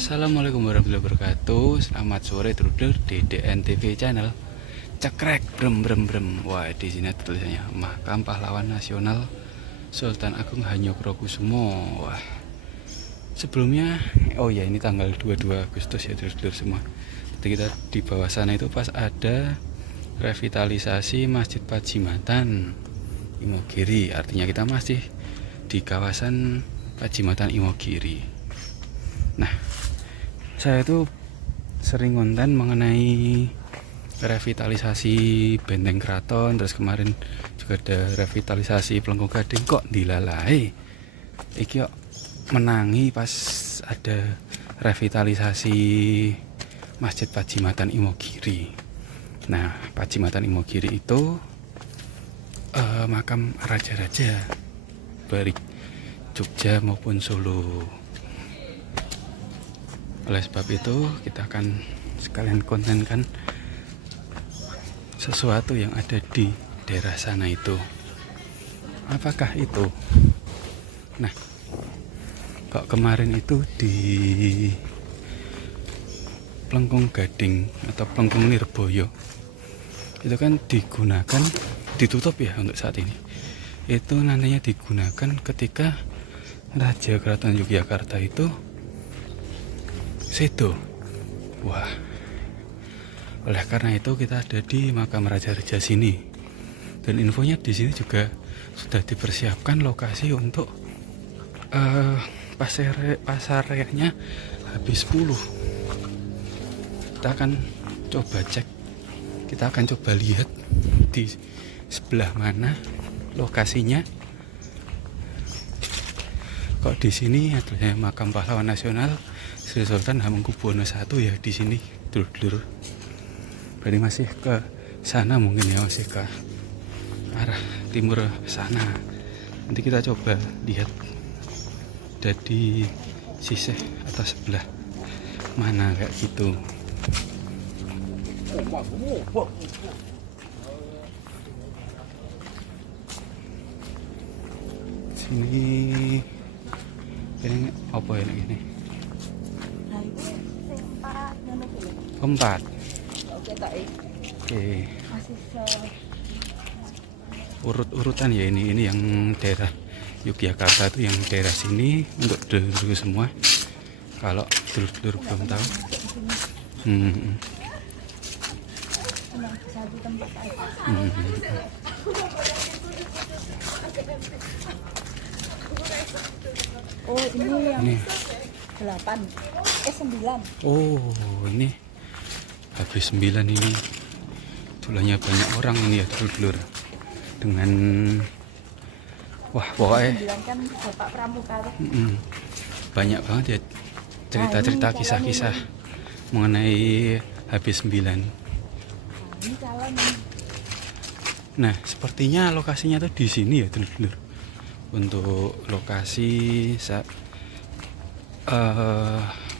Assalamualaikum warahmatullahi wabarakatuh. Selamat sore dulur di DNTV channel. Cekrek brem brem brem. Wah, di sini tulisannya Makam Pahlawan Nasional Sultan Agung Hanyokrokusumo. Wah. Sebelumnya, oh ya, ini tanggal 22 Agustus ya dulur semua. Jadi kita di bawah sana itu pas ada revitalisasi Masjid Pajimatan Imogiri. Artinya kita masih di kawasan Pajimatan Imogiri. Nah, saya itu sering konten mengenai revitalisasi Benteng Keraton, terus kemarin juga ada revitalisasi Plengkung Gading. Kok dilalai iki kok menangi pas ada revitalisasi Masjid Pajimatan Imogiri. Nah, Pajimatan Imogiri itu makam raja-raja baik Jogja maupun Solo. Oleh sebab itu kita akan sekalian kontenkan sesuatu yang ada di daerah sana itu. Apakah itu? Nah, kok kemarin itu di Plengkung Gading atau Plengkung Nirboyo itu kan digunakan, ditutup ya untuk saat ini. Itu nantinya digunakan ketika Raja Keraton Yogyakarta itu sedo. Wah, oleh karena itu kita ada di makam raja-raja sini. Dan infonya di sini juga sudah dipersiapkan lokasi untuk pasarnya habis 10. Kita akan coba cek, kita akan coba lihat di sebelah mana lokasinya. Kok di sini adalah makam pahlawan nasional Sri Sultan Hamengkubuwono I ya di sini, dulur-dulur. Berarti masih ke sana mungkin ya, masih ke arah timur sana. Nanti kita coba lihat dari sisi atas sebelah mana kayak gitu. Sini ini apa ya ini? Keempat. Oke. Urut-urutan ya ini yang daerah Yogyakarta itu yang daerah sini untuk dulu semua. Kalau dulu belum tahu. Oh, ini yang Ini 8, 9. Oh, ini habis 9 ini. Tulangnya banyak orang ini ya dulur. Dengan wah pokoknya 9 kan Bapak Pramuka. banyak banget ya cerita-cerita kisah-kisah mengenai habis 9. Ini calon. Nah, sepertinya lokasinya tuh di sini ya dulur. Untuk lokasi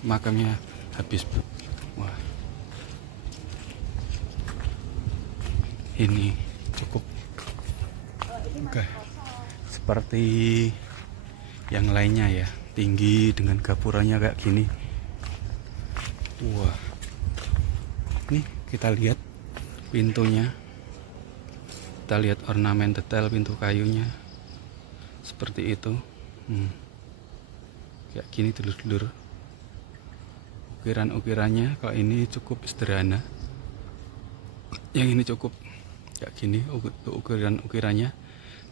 makamnya habis. Wah, ini cukup enggak seperti yang lainnya ya, tinggi dengan gapuranya kayak gini. Wah, nih kita lihat pintunya, kita lihat ornamen detail pintu kayunya seperti itu. Kayak gini dulur-dulur. Ukiran-ukirannya kalau ini cukup sederhana, yang ini cukup kayak gini ukiran-ukirannya.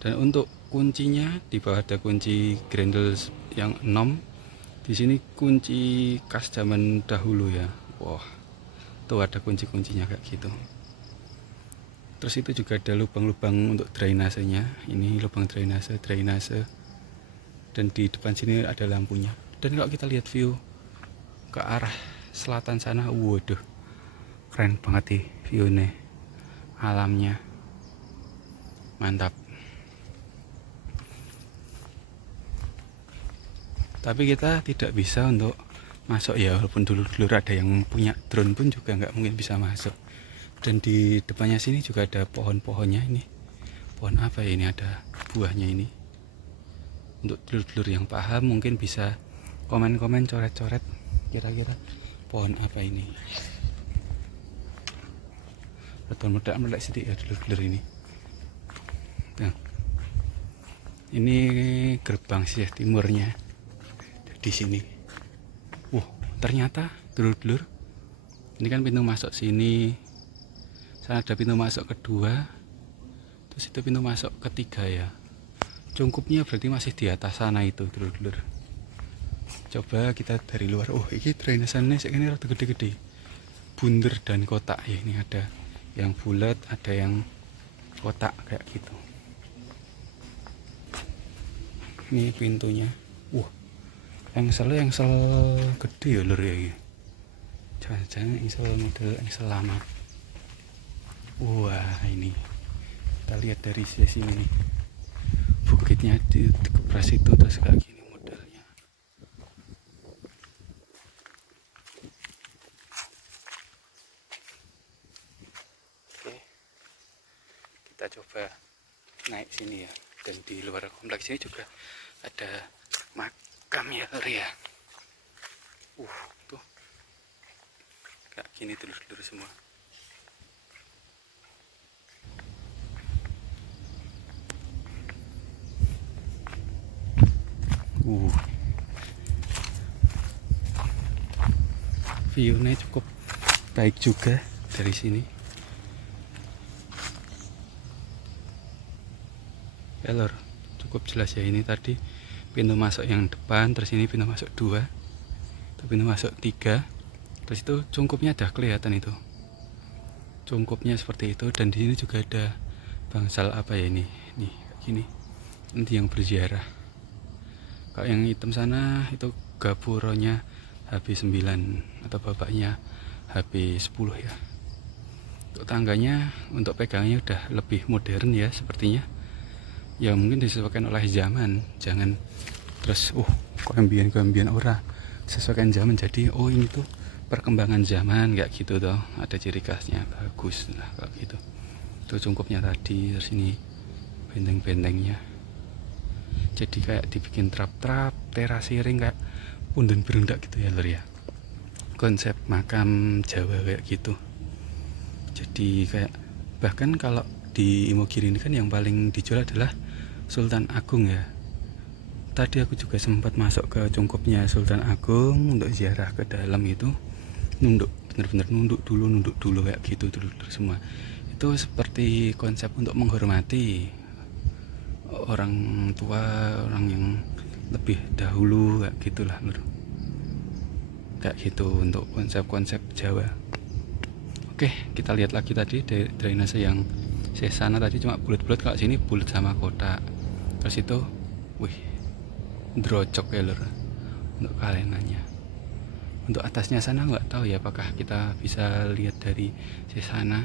Dan untuk kuncinya di bawah ada kunci grendel yang 6. Di sini kunci khas zaman dahulu ya. Wah, tuh ada kunci-kuncinya kayak gitu. Terus itu juga ada lubang-lubang untuk drainasenya. Ini lubang drainase. Dan di depan sini ada lampunya. Dan kalau kita lihat view ke arah selatan sana, waduh, keren banget nih view-nya, alamnya mantap. Tapi kita tidak bisa untuk masuk ya, walaupun dulu ada yang punya drone pun juga nggak mungkin bisa masuk. Dan di depannya sini juga ada pohon-pohonnya ini. Pohon apa ya ini, ada buahnya ini. Untuk dulur-dulur yang paham mungkin bisa komen-komen, coret-coret kira-kira pohon apa ini. Betul meledak sedikit ya dulur-dulur ini. Nah, ini gerbang sih timurnya di sini. Ternyata dulur-dulur, ini kan pintu masuk sini. Sana ada pintu masuk kedua. Terus itu pintu masuk ketiga ya. Cungkupnya berarti masih di atas sana itu dulur-dulur. Coba kita dari luar. Ini drainasannya ini rada gede-gede, bunder dan kotak ya. Ini ada yang bulat, ada yang kotak kayak gitu. Ini pintunya. Engsel gede ya lur ya. Jangan-jangan engsel model engsel lama. Wah, ini kita lihat dari sisi ini. Bukitnya di kepras itu terus kayak gini modelnya. Oke, kita coba naik sini ya. Dan di luar kompleks ini juga ada makam ya lur ya. Tuh kayak gini dulur-dulur semua. View-nya cukup baik juga dari sini. Ya lor, cukup jelas ya. Ini tadi pintu masuk yang depan, terus ini pintu masuk 2, itu pintu masuk 3, terus itu cungkupnya udah kelihatan itu. Cungkupnya seperti itu, dan di sini juga ada bangsal apa ya ini? Nih, kayak gini. Nanti yang berziarah. Kalau yang hitam sana itu gapuronya HB9 atau bapaknya HB10 ya. Untuk tangganya, untuk pegangnya udah lebih modern ya sepertinya. Ya mungkin disesuaikan oleh zaman, jangan terus kok ambian ora sesuaikan zaman. Jadi ini tuh perkembangan zaman kayak gitu toh, ada ciri khasnya bagus lah kayak gitu. Itu cungkupnya tadi, terus ini benteng-bentengnya. Jadi kayak dibikin trap-trap, terasiring kayak punden berendak gitu ya lur ya. Konsep makam Jawa kayak gitu. Jadi kayak bahkan kalau di Imogiri ini kan yang paling dijual adalah Sultan Agung ya. Tadi aku juga sempat masuk ke cungkupnya Sultan Agung untuk ziarah ke dalam itu. Nunduk, bener-bener nunduk dulu kayak gitu dulu semua. Itu seperti konsep untuk menghormati orang tua, orang yang lebih dahulu kayak gitulah lur. Kayak gitu untuk konsep-konsep Jawa. Oke, kita lihat lagi tadi drainase yang sana tadi cuma bulat-bulat, kalau sini bulat sama kotak. Terus itu drocok ya lur untuk kalenannya. Untuk atasnya sana nggak tahu ya apakah kita bisa lihat dari sana,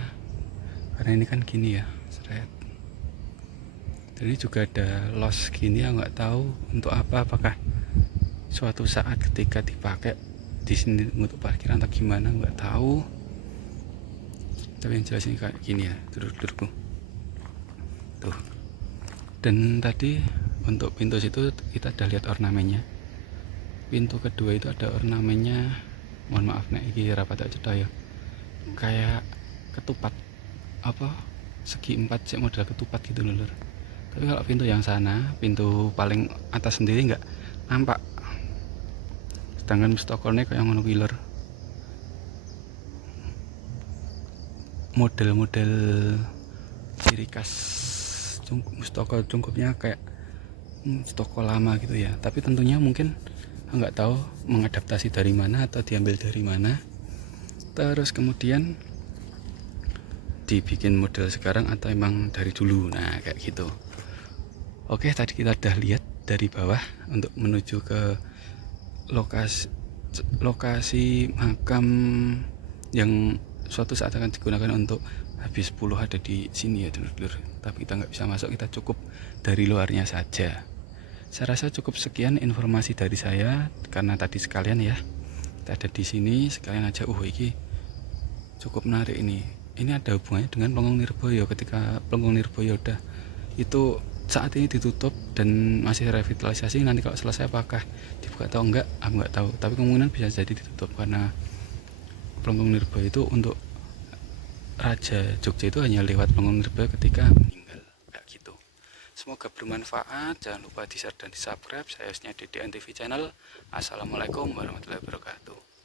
karena ini kan gini ya, seret. Dan ini juga ada los gini ya, nggak tahu untuk apa, apakah suatu saat ketika dipakai di sini untuk parkiran atau gimana, nggak tahu. Tapi yang jelas ini kayak gini ya dulur-dulurku tuh. Dan tadi untuk pintu situ kita udah lihat ornamennya. Pintu kedua itu ada ornamennya, mohon maaf nek iki rapat tak cetha ya, kayak ketupat apa segi 4 sik model ketupat gitu lur. Tapi kalau pintu yang sana, pintu paling atas sendiri nggak nampak. Sedangkan mustokolnya kayak ngono kuwi lur. Model-model ciri khas mustoko cungkupnya kayak toko lama gitu ya. Tapi tentunya mungkin nggak tahu mengadaptasi dari mana atau diambil dari mana, terus kemudian dibikin model sekarang atau emang dari dulu. Nah kayak gitu. Oke, tadi kita udah lihat dari bawah untuk menuju ke lokasi makam yang suatu saat akan digunakan untuk habis 10 ada di sini ya dulur-dulur. Tapi kita nggak bisa masuk, kita cukup dari luarnya saja. Saya rasa cukup sekian informasi dari saya, karena tadi sekalian ya kita ada di sini sekalian aja. Iki cukup menarik ini. Ini ada hubungannya dengan Plonggong Nirboyo. Ketika Plonggong Nirboyo udah itu saat ini ditutup dan masih revitalisasi. Nanti kalau selesai apakah dibuka atau enggak aku nggak tahu, tapi kemungkinan bisa jadi ditutup karena Plengkung Nirba itu untuk Raja Jogja itu hanya lewat Plengkung Nirba ketika meninggal kayak gitu. Semoga bermanfaat, jangan lupa di share dan di subscribe. Saya hostnya DDN TV Channel. Assalamualaikum warahmatullahi wabarakatuh.